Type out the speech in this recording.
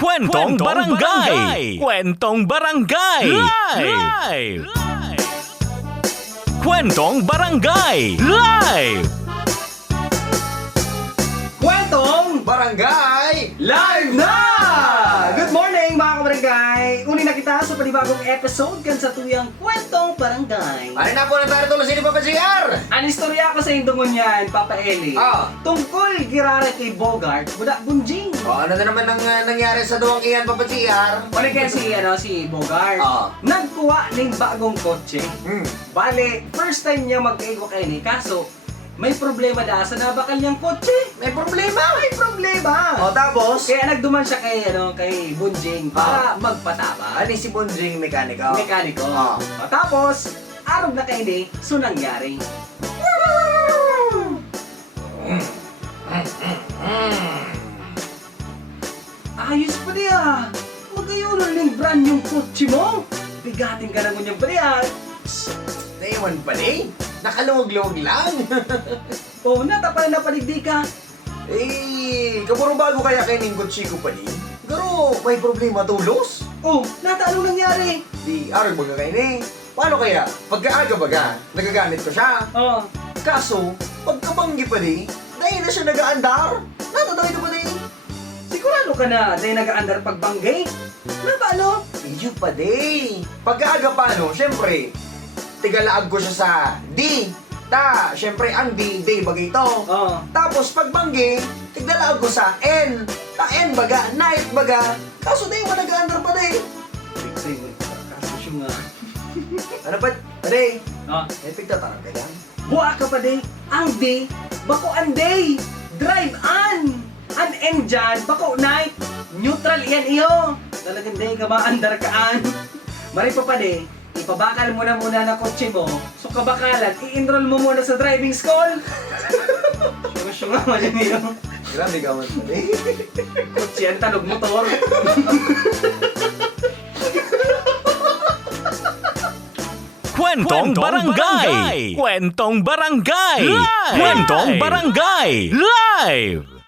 Kwentong Barangay! Kwentong Barangay! Live! Kwentong Barangay! Live! Kwentong Barangay! Live na! Good morning mga kabarangay! Uli na kita sa panibagong episode kan sa tuyang Kwentong Barangay. Mari na po na tayo tuloy sini Papa JR! Ang istorya ko sa indungon yan, Papa Eli. Tungkol girare kay Bogart, budak bunjing. Ano na naman ang nangyari sa duwang iyan Papa JR? Wala kaya si Bogart. Nagkuha ng bagong kotse. Bale, first time niya mag-igok ni kaso may problema da sa nabakal niyang kotse. May problema! May problema. Tapos? Kaya nagduman siya kay Bunjing para magpataba. Ano si Bunjing mekaniko? Mekaniko. Tapos, arog na kayo ni, so nangyari. Ayos pa niya. Magayunan ng brand yung kotse mo. Bigatin ka naman yung brand. Naiwan pa rin. Nakaluwag-luwag lang. Oh, natapal na paligdi ka. Kapuro bago kaya kayo ng kutsi ko pa rin. Pero may problema tulos. Oh, anong nangyari? Di arag baga kayo ni. Paano kaya? Pagkaaga baga, nagagamit ko siya. Oh, Kaso, pagkabanggi pa rin, dahil na siya nag-aandar. Natatawi ka pa rin. sigurado ka na dahil nag-aandar pagbanggay. Na paano? Iyo pa day. Pagkaaga pa no, syempre, tigalaag ko siya sa D. Syempre ang D, day bagay ito. Oh. Tapos pagbanggi, tigalaag ko sa N. N baga, night baga. Kaso day mo nag-aandar pa day. Say mo, kaso siya nga. Ano pa? Day, Oh. may pigtatanong ka yan. Buwa ka pa day. Ang day, bako ang day. Drive on. An N dyan, bako night. Neutral yan iyo. Talagang day ka maandar kaan. Mari pa day, ipabakal mo na muna na kotse mo. So kabakalan, i-enroll mo muna sa driving school. Syunga man yan iyo. Grabe ka man pa day. Kotse yan, tanog motor. Kwentong Barangay! Kwentong Barangay! Live! Kwentong Barangay! Live!